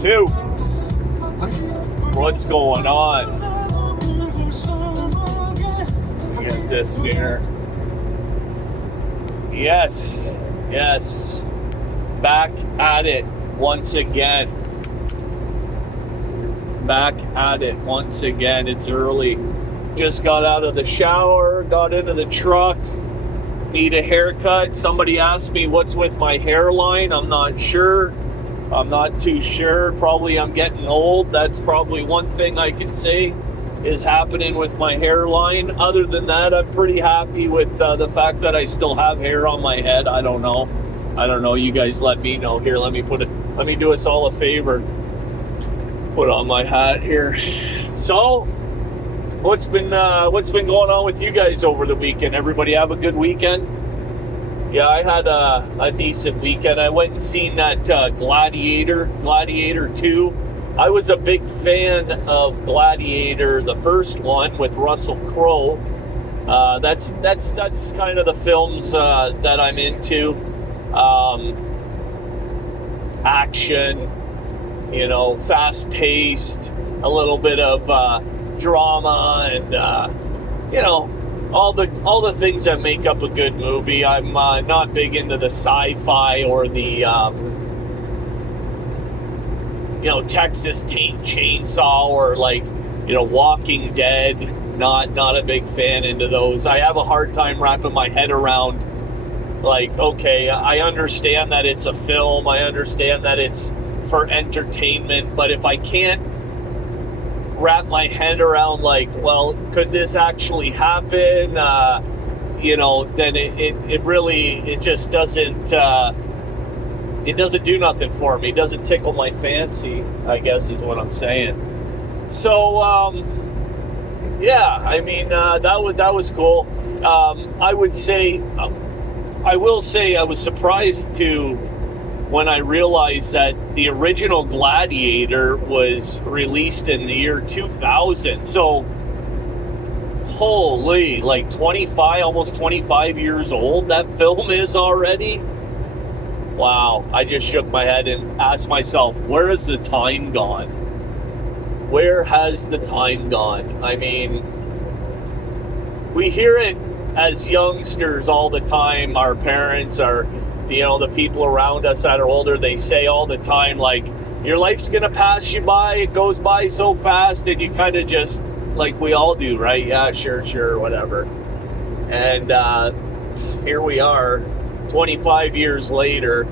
2. What's going on? Get this here. Yes. Back at it once again. It's early. Just got out of the shower, got into the truck. Need a haircut. Somebody asked me what's with my hairline. I'm not too sure. Probably I'm getting old. That's probably one thing I can say is happening with my hairline. Other than that, I'm pretty happy with the fact that I still have hair on my head. I don't know. You guys let me know here. Let me do us all a favor. Put on my hat here. So, what's been going on with you guys over the weekend? Everybody have a good weekend? Yeah, I had a decent weekend. I went and seen that Gladiator 2. I was a big fan of Gladiator, the first one with Russell Crowe. That's kind of the films that I'm into. Action, fast-paced, a little bit of drama, and all the things that make up a good movie. I'm not big into the sci-fi or the Texas Chainsaw or Walking Dead. Not a big fan into those. I have a hard time wrapping my head around okay, I understand that it's a film, I understand that it's for entertainment, but if I can't wrap my head around could this actually happen, then it just doesn't it doesn't do nothing for me. It doesn't tickle my fancy, I guess is what I'm saying. So that was cool. I will say I was surprised when I realized that the original Gladiator was released in the year 2000. So, holy, almost 25 years old that film is already? Wow, I just shook my head and asked myself, where has the time gone? Where has the time gone? I mean, we hear it as youngsters all the time. Our parents are, the people around us that are older, they say all the time, your life's gonna pass you by, it goes by so fast, and you kind of just, we all do, right? Yeah, sure, whatever. And here we are, 25 years later.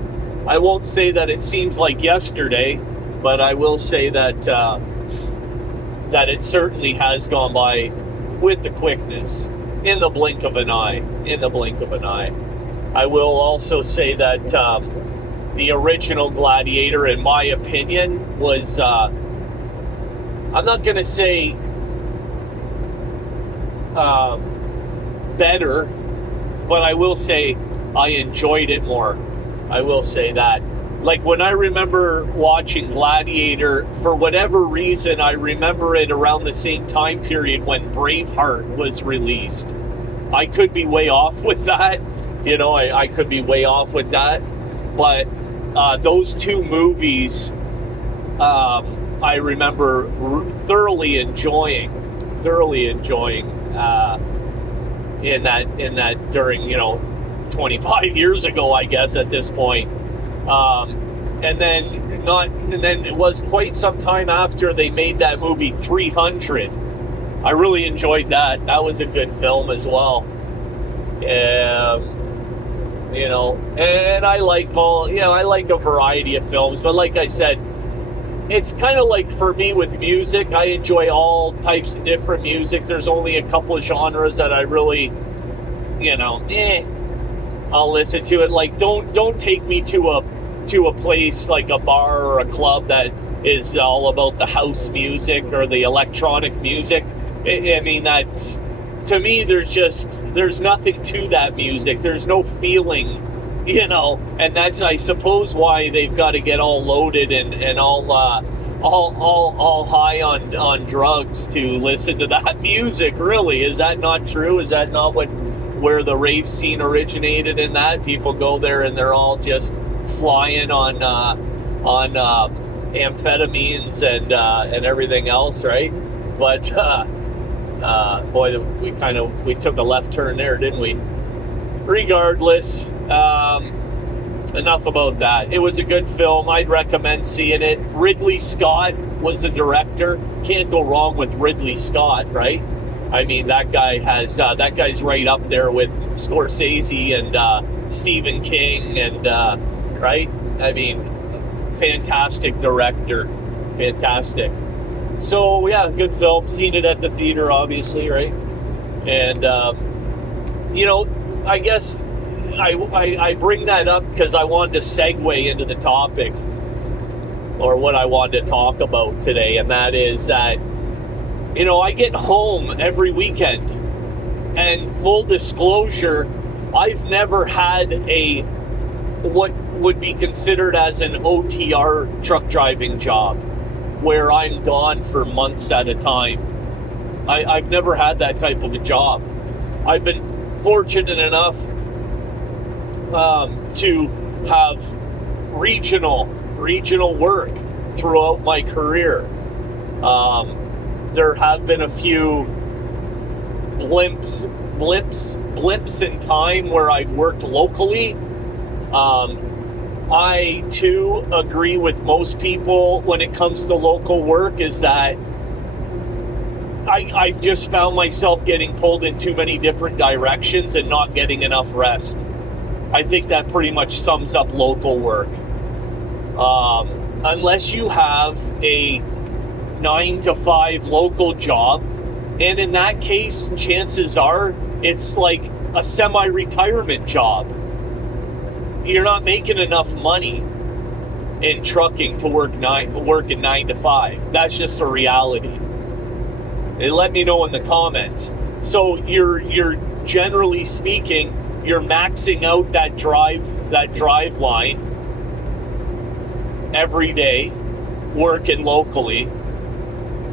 I won't say that it seems like yesterday, but I will say that that it certainly has gone by with the quickness, in the blink of an eye. I will also say that the original Gladiator, in my opinion, was, I'm not going to say better, but I will say I enjoyed it more. I will say that. When I remember watching Gladiator, for whatever reason, I remember it around the same time period when Braveheart was released. I could be way off with that. I could be way off with that. But those two movies, I remember thoroughly enjoying in that during 25 years ago, I guess, at this point. And then it was quite some time after they made that movie 300. I really enjoyed that. That was a good film as well. And I like I like a variety of films, but like I said, it's kind of like for me with music, I enjoy all types of different music. There's only a couple of genres that I really, I'll listen to it. Don't take me to a place like a bar or a club that is all about the house music or the electronic music. I mean, that's, to me, there's nothing to that music. There's no feeling, and that's, I suppose, why they've got to get all loaded and all high on drugs to listen to that music. Really, is that not true? Is that not where the rave scene originated? In that people go there and they're all just flying on amphetamines and everything else, right? But boy, we took a left turn there, didn't we? Regardless, enough about that. It was a good film. I'd recommend seeing it. Ridley Scott was the director. Can't go wrong with Ridley Scott, right? I mean, that guy's right up there with Scorsese and Stephen King and right? I mean, fantastic director. Fantastic. So, yeah, good film. Seen it at the theater, obviously, right? And, I guess I bring that up because I wanted to segue into the topic or what I wanted to talk about today, and that is that, I get home every weekend, and full disclosure, I've never had what would be considered as an OTR truck driving job where I'm gone for months at a time. I've never had that type of a job. I've been fortunate enough to have regional work throughout my career. There have been a few blips in time where I've worked locally. I too agree with most people when it comes to local work, is that I've just found myself getting pulled in too many different directions and not getting enough rest. I think that pretty much sums up local work. Unless you have a 9-to-5 local job, and in that case, chances are it's like a semi-retirement job. You're not making enough money in trucking to work in 9 to 5. That's just a reality. And let me know in the comments. So you're generally speaking, you're maxing out that drive line every day, working locally.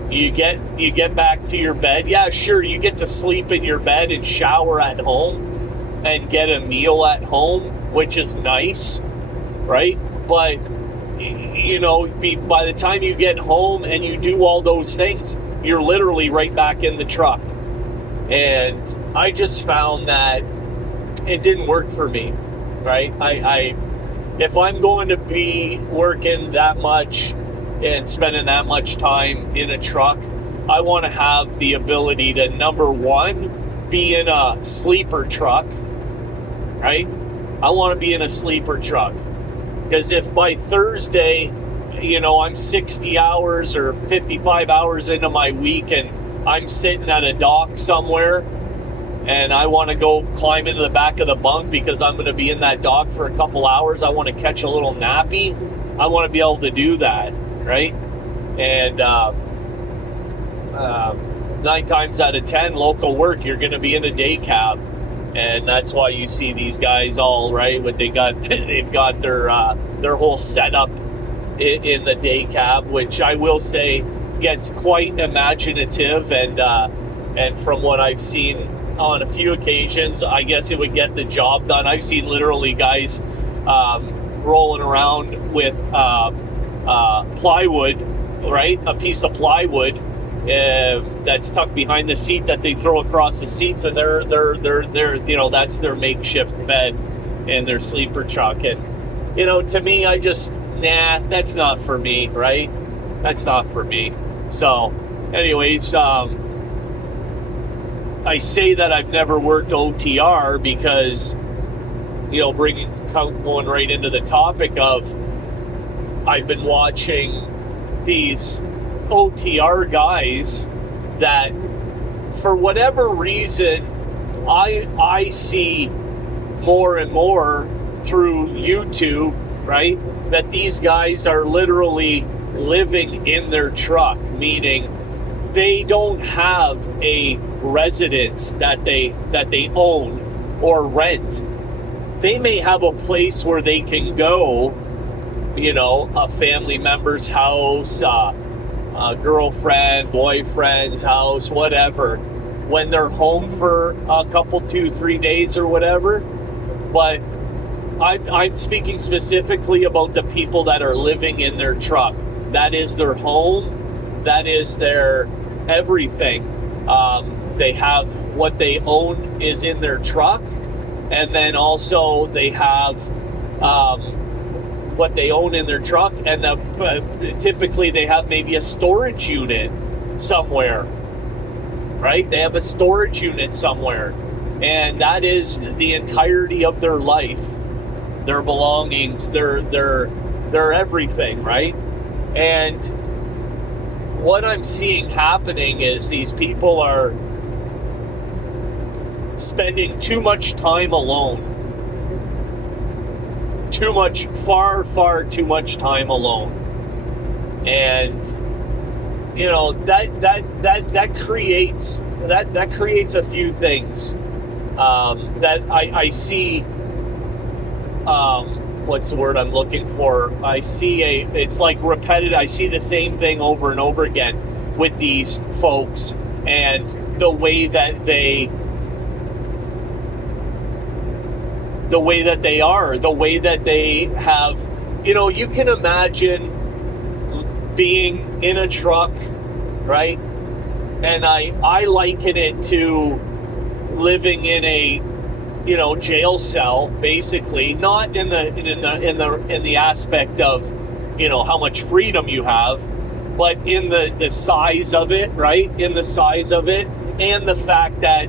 You get back to your bed. Yeah, sure, you get to sleep in your bed and shower at home and get a meal at home, which is nice, right? But by the time you get home and you do all those things, you're literally right back in the truck. And I just found that it didn't work for me, right? If I'm going to be working that much and spending that much time in a truck, I want to have the ability to, number one, be in a sleeper truck, right? I want to be in a sleeper truck. Because if by Thursday, I'm 60 hours or 55 hours into my week and I'm sitting at a dock somewhere and I want to go climb into the back of the bunk because I'm going to be in that dock for a couple hours, I want to catch a little nappy, I want to be able to do that, right? And 9 times out of 10, local work, you're going to be in a day cab. And that's why you see these guys all, right, they've got their whole setup in the day cab, which I will say gets quite imaginative, and from what I've seen on a few occasions, I guess it would get the job done. I've seen literally guys rolling around with plywood, right, a piece of plywood that's tucked behind the seat that they throw across the seats, and they're that's their makeshift bed in their sleeper truck. And to me, that's not for me, right? That's not for me. So anyways, I say that I've never worked OTR because going right into the topic of, I've been watching these OTR guys that, for whatever reason, I see more and more through YouTube, right, that these guys are literally living in their truck, meaning they don't have a residence that they own or rent. They may have a place where they can go, a family member's house, a girlfriend, boyfriend's house, whatever, when they're home for a couple, 2-3 days or whatever. But I'm speaking specifically about the people that are living in their truck. That is their home. That is their everything. They have what they own is in their truck, and then also they have what they own in their truck, and typically they have maybe a storage unit somewhere, right? They have a storage unit somewhere, and that is the entirety of their life, their belongings, their everything, right? And what I'm seeing happening is these people are spending too much time alone. Too much, far too much time alone. And that creates a few things that I see. What's the word I'm looking for? I see it's like repetitive. I see the same thing over and over again with these folks, and the way that they are, the way that they have, you can imagine being in a truck, right? And I liken it to living in a, jail cell, basically, not in the aspect of, how much freedom you have, but in the size of it, right? In the size of it, and the fact that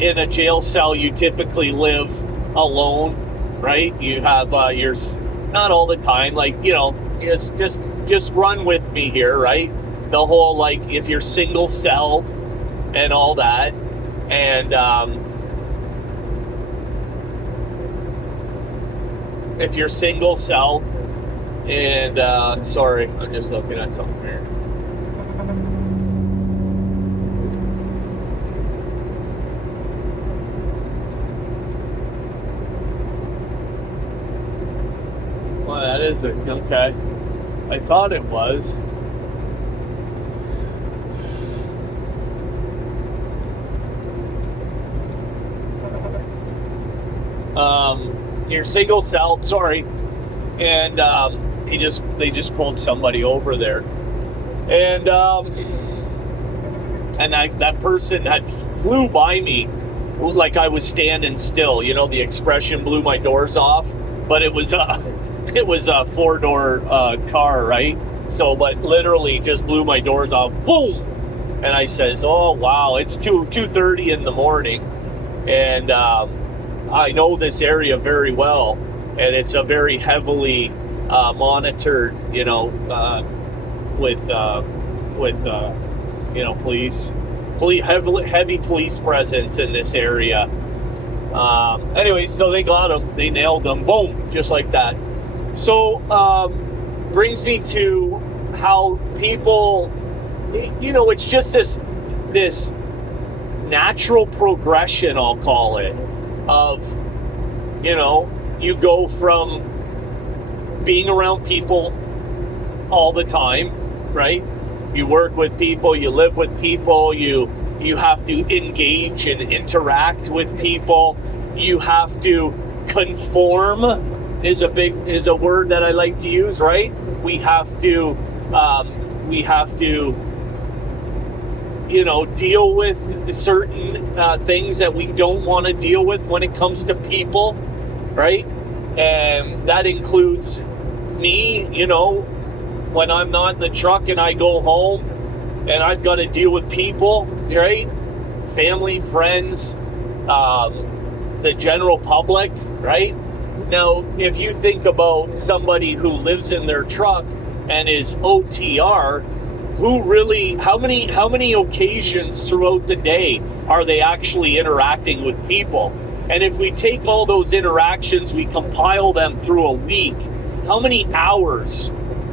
in a jail cell, you typically live alone, right? You have you're not all the time, like, just run with me here, right? The whole, like, if you're single celled and all that, and if you're single celled, and sorry, I'm just looking at something here. That is it. Okay. I thought it was. You're single cell, sorry. And they just pulled somebody over there. And that person had flew by me like I was standing still. The expression blew my doors off, but it was a 4-door car, right? So, but literally just blew my doors off, boom! And I says, oh, wow, it's 2:30 in the morning. And I know this area very well, and it's a very heavily monitored, with heavy police presence in this area. Anyway, so they got him, they nailed him, boom, just like that. So, brings me to how people, it's just this natural progression, I'll call it, of, you go from being around people all the time, right? You work with people, you live with people, you have to engage and interact with people, you have to conform is a word that I like to use, right? We have to deal with certain things that we don't want to deal with when it comes to people, right? And that includes me, when I'm not in the truck and I go home and I've got to deal with people, right? Family, friends, the general public, right? Now, if you think about somebody who lives in their truck and is OTR, how many occasions throughout the day are they actually interacting with people? And if we take all those interactions, we compile them through a week, how many hours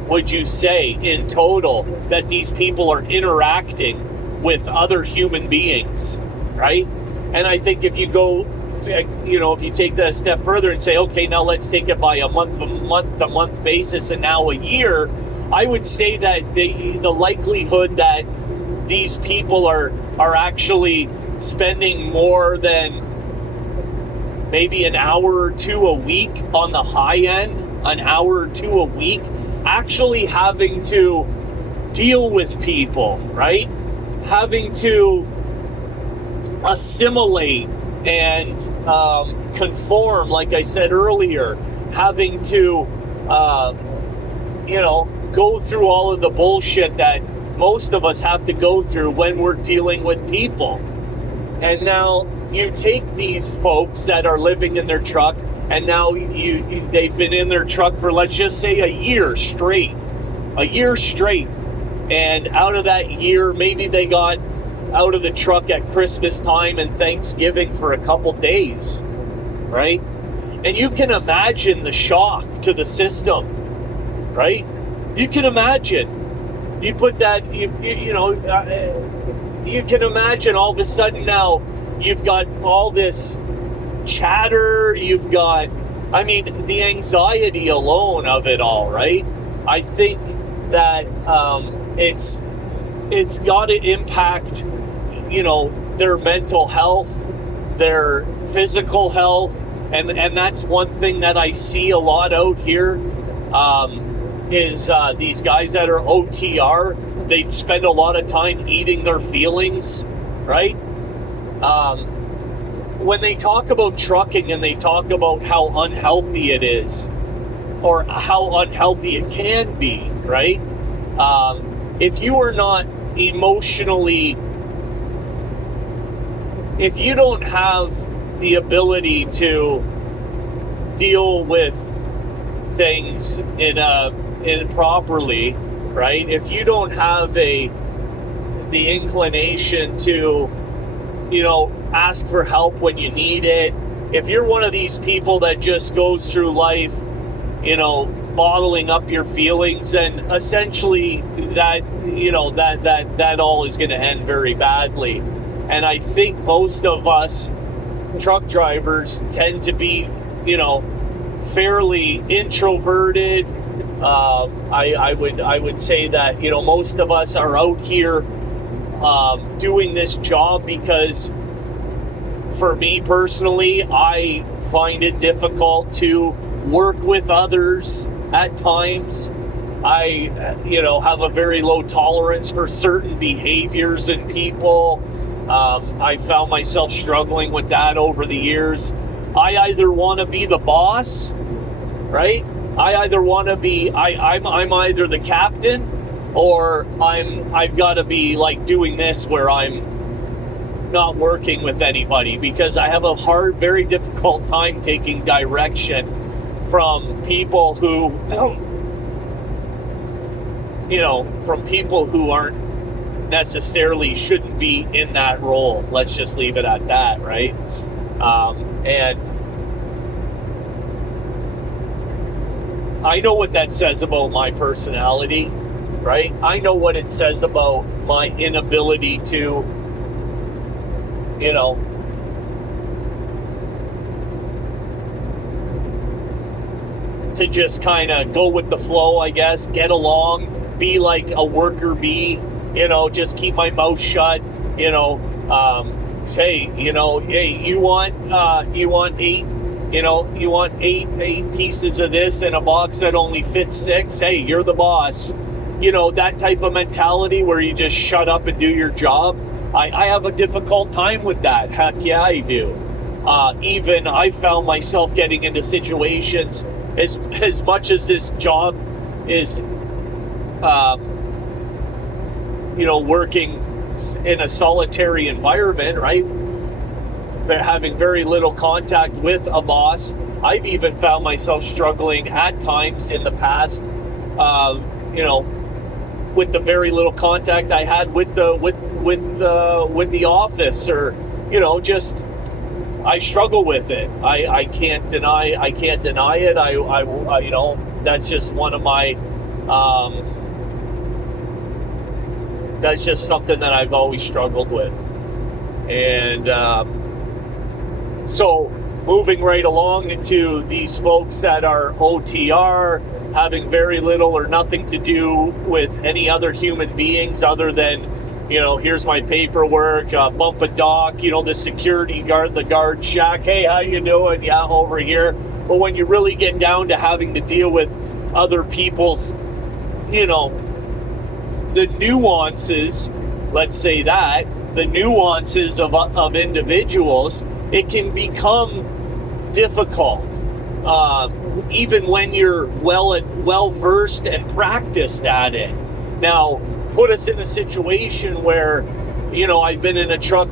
would you say in total that these people are interacting with other human beings, right? And I think if you go, if you take that a step further and say, okay, now let's take it by a month-to-month basis and now a year, I would say that the likelihood that these people are actually spending more than maybe an hour or two a week on the high end, an hour or two a week actually having to deal with people, right? Having to assimilate and conform, like I said earlier, having to, go through all of the bullshit that most of us have to go through when we're dealing with people. And now you take these folks that are living in their truck, and now they've been in their truck for, let's just say, a year straight. And out of that year, maybe they got out of the truck at Christmas time and Thanksgiving for a couple days, right? And you can imagine the shock to the system, right? You can imagine. You put that, you can imagine all of a sudden now you've got all this chatter, you've got, the anxiety alone of it all, right? I think that it's got to impact, their mental health, their physical health, and that's one thing that I see a lot out here, is these guys that are OTR, they spend a lot of time eating their feelings, right? When they talk about trucking and they talk about how unhealthy it is, or how unhealthy it can be, right? If you are not emotionally, if you don't have the ability to deal with things in properly, right? If you don't have the inclination to, ask for help when you need it, if you're one of these people that just goes through life, bottling up your feelings, then essentially that all is going to end very badly. And I think most of us truck drivers tend to be, fairly introverted. I would say that, most of us are out here doing this job because, for me personally, I find it difficult to work with others at times. I, have a very low tolerance for certain behaviors in people. I found myself struggling with that over the years. I either want to be the boss, right? I'm either the captain, or I've got to be like doing this where I'm not working with anybody, because I have a very difficult time taking direction from people who, from people who aren't necessarily shouldn't be in that role. Let's just leave it at that, right? And I know what that says about my personality, right? I know what it says about my inability to, to just kind of go with the flow, I guess, get along, be like a worker bee, just keep my mouth shut, hey, you want eight pieces of this in a box that only fits 6? Hey, you're the boss. That type of mentality where you just shut up and do your job. I have a difficult time with that. Heck yeah, I do. Even I found myself getting into situations, as much as this job is, working in a solitary environment, right? Having very little contact with a boss. I've even found myself struggling at times in the past, with the very little contact I had with the office, or just I struggle with it. I can't deny it. I that's just one of my that's just something that I've always struggled with. And so moving right along to these folks that are OTR, having very little or nothing to do with any other human beings other than, here's my paperwork, bump a dock, the security guard, the guard shack, hey, how you doing? Yeah, over here. But when you really get down to having to deal with other people's the nuances, let's say that, the nuances of individuals, it can become difficult, even when you're well versed and practiced at it. Now, put us in a situation where, I've been in a truck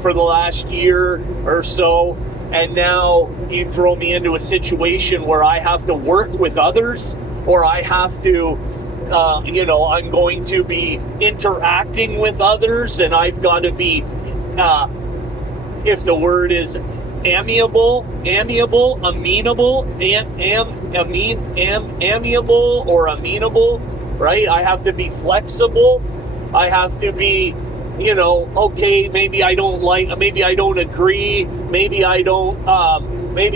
for the last year or so, and now you throw me into a situation where I have to work with others, or I have to, I'm going to be interacting with others, and I've got to be, if the word is amenable, right? I have to be flexible. I have to be, okay, maybe I don't agree, maybe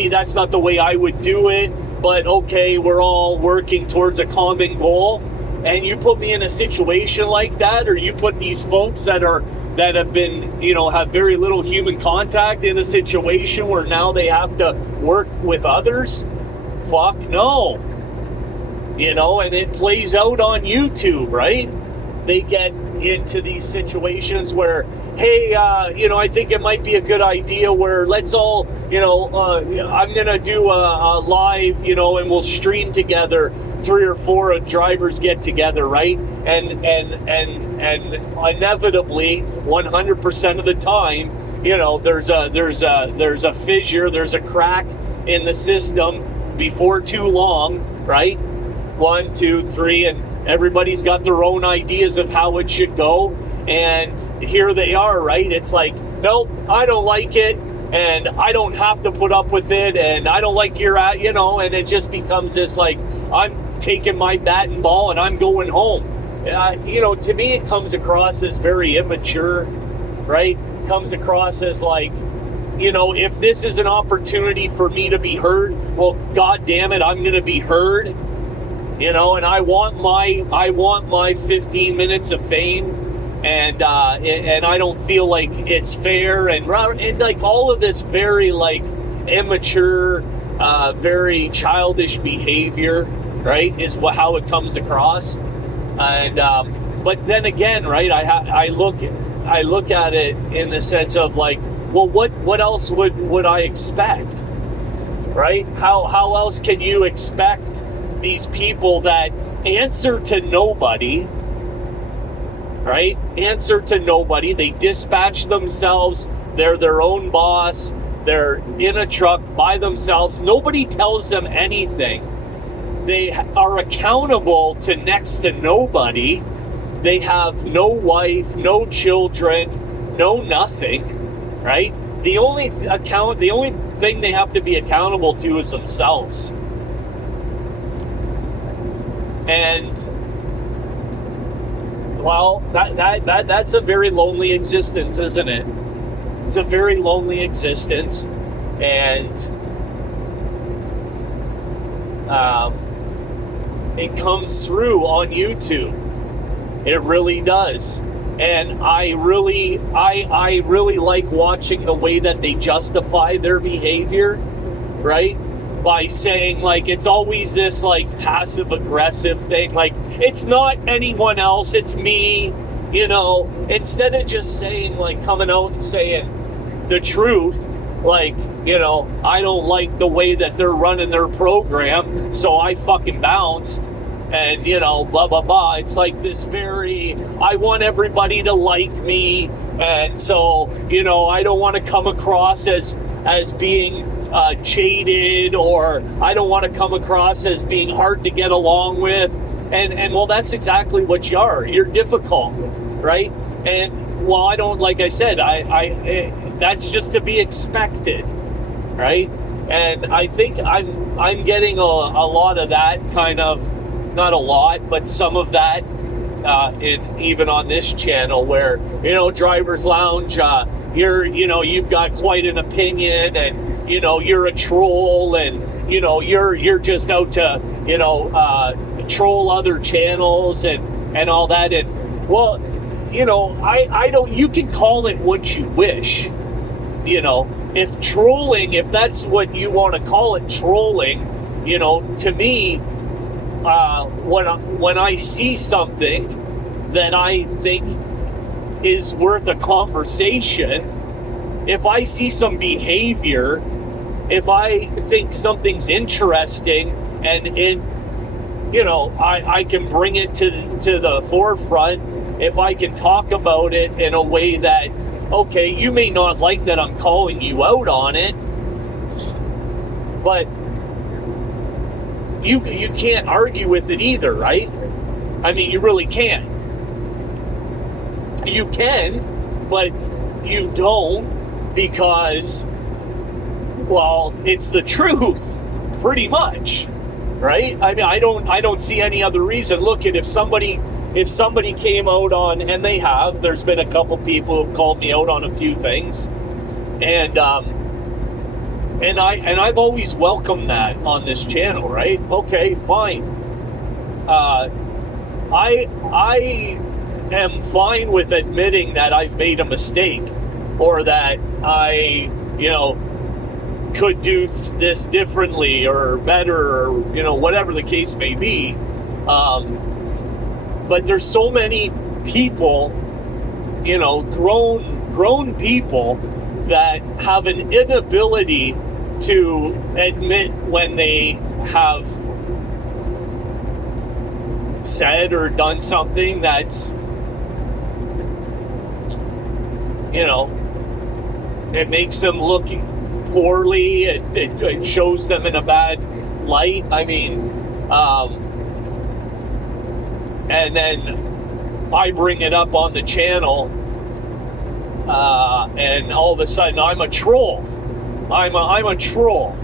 that's not the way I would do it, but okay, we're all working towards a common goal. And you put me in a situation like that, or you put these folks that have been, have very little human contact in a situation where now they have to work with others. Fuck no. And it plays out on YouTube, right? They get into these situations where, hey, I think it might be a good idea where let's all, I'm going to do a live, and we'll stream together. 3 or 4 drivers get together, right? And inevitably, 100% of the time, there's a fissure, there's a crack in the system before too long, right? 1, 2, 3, and everybody's got their own ideas of how it should go, and here they are, right? It's like, nope, I don't like it, and I don't have to put up with it, and I don't like your, and it just becomes this like, I'm taking my bat and ball and I'm going home. To me, it comes across as very immature, right? Comes across as like, if this is an opportunity for me to be heard, well, God damn it, I'm going to be heard. And I want my 15 minutes of fame, and I don't feel like it's fair, and like all of this very like immature, very childish behavior, right, is how it comes across. And but then again, right, I look at it in the sense of like, well, what else would I expect, right? How else can you expect these people that answer to nobody, right? Answer to nobody. They dispatch themselves. They're their own boss. They're in a truck by themselves. Nobody tells them anything. They are accountable to next to nobody. They have no wife, no children, no nothing, right? The only thing they have to be accountable to is themselves. And well, that's a very lonely existence, isn't it? It's a very lonely existence, and it comes through on YouTube. It really does. And I really like watching the way that they justify their behavior, right? By saying like it's always this like passive aggressive thing, like it's not anyone else, it's me, instead of just saying like coming out and saying the truth, like, I don't like the way that they're running their program, so I fucking bounced, and blah blah blah. It's like this very, I want everybody to like me, and so I don't want to come across as being jaded, or I don't want to come across as being hard to get along with, and well, that's exactly what you are. You're difficult, right? And well, I don't, like I said, I that's just to be expected, right? And I think I'm getting a lot of that kind of, not a lot, but some of that even on this channel, where Driver's Lounge, you've got quite an opinion, and you're a troll, and you're just out to troll other channels and all that. And well, I don't, you can call it what you wish. If trolling, if that's what you want to call it, trolling, to me, when I see something that I think is worth a conversation, if I see some behavior, if I think something's interesting, and it, I can bring it to the forefront, if I can talk about it in a way that, okay, you may not like that I'm calling you out on it, but you can't argue with it either, right? I mean, you really can't. You can, but you don't, because, well, it's the truth, pretty much, right? I mean, I don't see any other reason. Look, if somebody came out on, and there's been a couple people who've called me out on a few things, and I've always welcomed that on this channel, right? Okay, fine. I am fine with admitting that I've made a mistake, or that I, could do this differently or better, or, whatever the case may be. But there's so many people, grown people that have an inability to admit when they have said or done something that's, it makes them look poorly. It shows them in a bad light. I mean, and then I bring it up on the channel, and all of a sudden I'm a troll. I'm a troll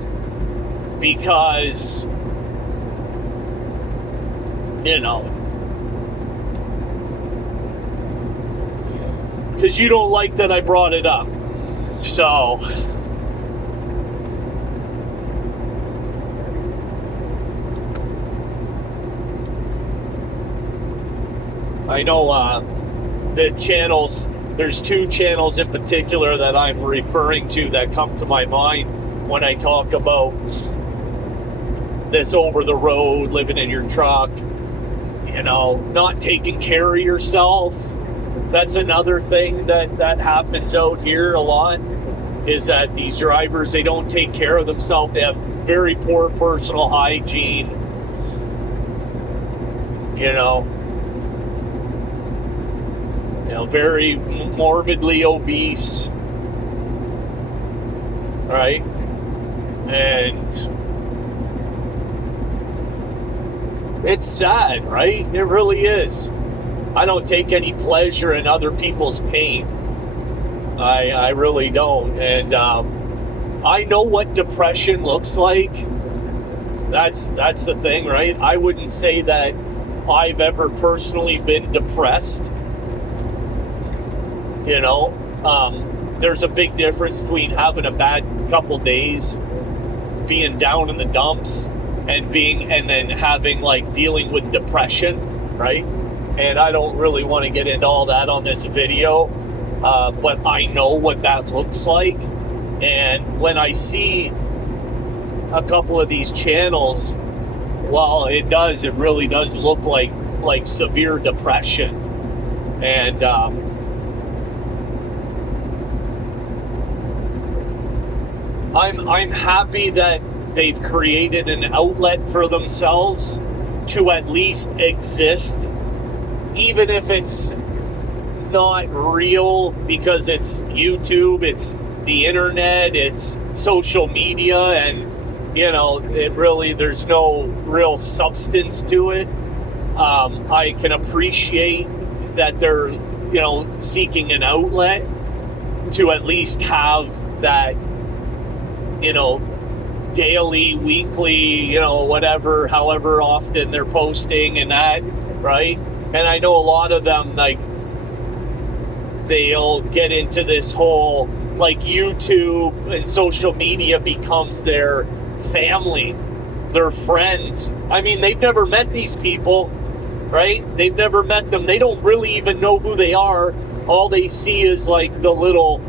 because, because you don't like that I brought it up. So, I know the channels, there's two channels in particular that I'm referring to that come to my mind when I talk about this over the road, living in your truck, not taking care of yourself. That's another thing that happens out here a lot, is that these drivers, they don't take care of themselves. They have very poor personal hygiene, very morbidly obese, right? And it's sad, right? It really is. I don't take any pleasure in other people's pain. I really don't. And I know what depression looks like. That's the thing, right? I wouldn't say that I've ever personally been depressed. There's a big difference between having a bad couple days, being down in the dumps, and then having, like, dealing with depression, right? And I don't really want to get into all that on this video, but I know what that looks like. And when I see a couple of these channels, well, it really does look like severe depression. And I'm happy that they've created an outlet for themselves to at least exist, even if it's not real, because it's YouTube, it's the internet, it's social media, and there's no real substance to it. I can appreciate that they're seeking an outlet to at least have that daily, weekly, whatever, however often they're posting and that, right? And I know a lot of them, like, they'll get into this whole, like, YouTube and social media becomes their family, their friends. I mean, they've never met these people, right? They've never met them. They don't really even know who they are. All they see is, like, the little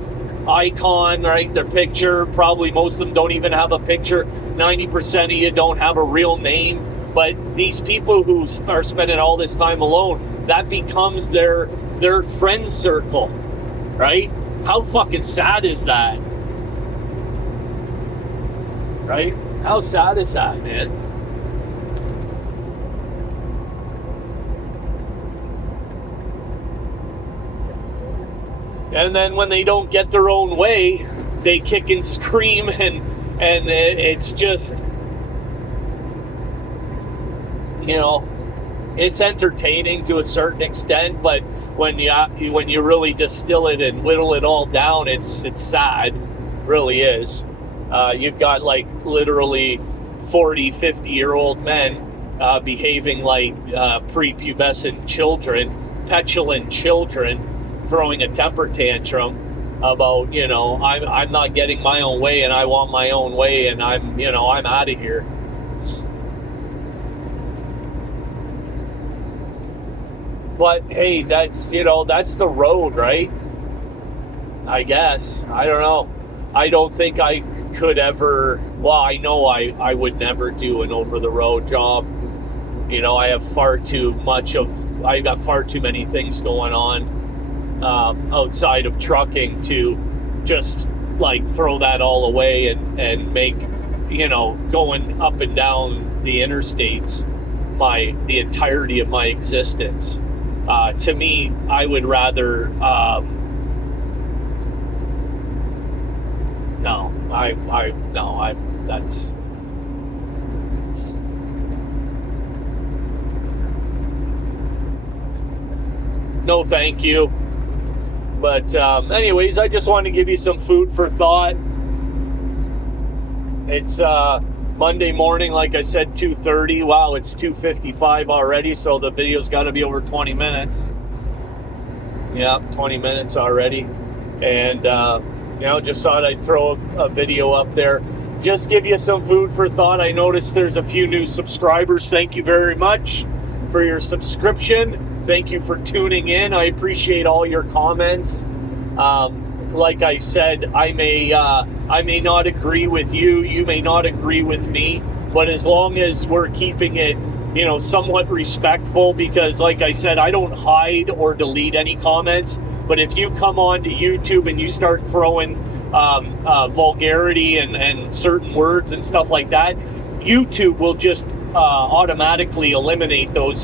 icon, right? Their picture. Probably most of them don't even have a picture. 90% of you don't have a real name. But these people who are spending all this time alone, that becomes their friend circle, right? How fucking sad is that? Right? How sad is that, man? And then when they don't get their own way, they kick and scream, and it's just, you know, it's entertaining to a certain extent, but when you really distill it and whittle it all down, it's sad, really is. You've got like literally 40, 50-year-old men behaving like prepubescent children, petulant children, throwing a temper tantrum about, you know, I'm not getting my own way and I want my own way and I'm out of here. But hey, that's the road, right? I guess. I don't know. I don't think I could ever, well, I know I would never do an over-the-road job. You know, I got far too many things going on outside of trucking to just like throw that all away and make, you know, going up and down the interstates the entirety of my existence. To me, I would rather that's no thank you. But anyways, I just wanted to give you some food for thought. It's Monday morning, like I said, 2:30. Wow, it's 2:55 already, so the video's got to be over 20 minutes. Yeah, 20 minutes already. And, you know, just thought I'd throw a video up there. Just give you some food for thought. I noticed there's a few new subscribers. Thank you very much for your subscription. Thank you for tuning in. I appreciate all your comments. Like I said, I may not agree with you. You may not agree with me. But as long as we're keeping it, you know, somewhat respectful, because like I said, I don't hide or delete any comments. But if you come on to YouTube and you start throwing vulgarity and certain words and stuff like that, YouTube will just automatically eliminate those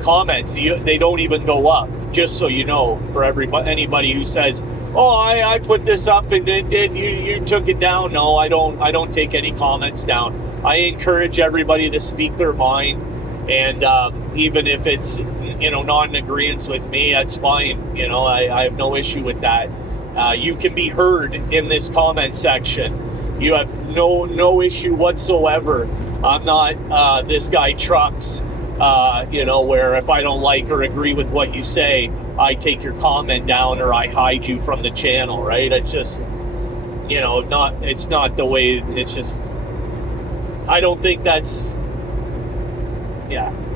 comments. They don't even go up, just so you know, for anybody who says, oh, I put this up and you took it down. No, I don't take any comments down. I encourage everybody to speak their mind, and even if it's, you know, not in agreement with me, that's fine. You know, I have no issue with that. You can be heard in this comment section. You have no issue whatsoever. I'm not this guy Trucks, you know, where if I don't like or agree with what you say, I take your comment down or I hide you from the channel, right? It's just, you know, it's not the way, it's just, I don't think that's,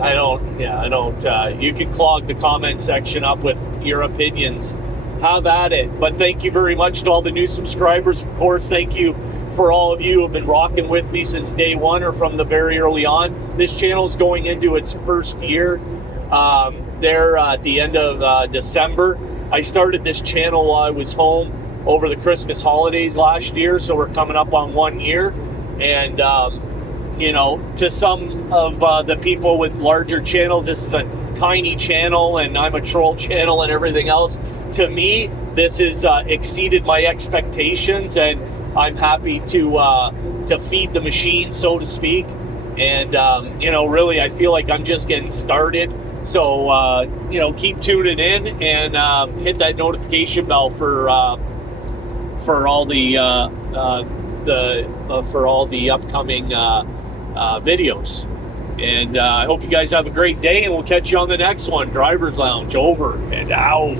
I don't, you can clog the comment section up with your opinions. Have at it. But thank you very much to all the new subscribers. Of course, thank you for all of you who have been rocking with me since day one or from the very early on. This channel is going into its first year. There at the end of December. I started this channel while I was home over the Christmas holidays last year, so we're coming up on 1 year. And you know, to some of the people with larger channels, this is a tiny channel and I'm a troll channel and everything else. To me, this has exceeded my expectations, and I'm happy to feed the machine, so to speak. And you know, really, I feel like I'm just getting started. So you know, keep tuning in and hit that notification bell for all the upcoming videos. And I hope you guys have a great day, and we'll catch you on the next one. Driver's Lounge over and out.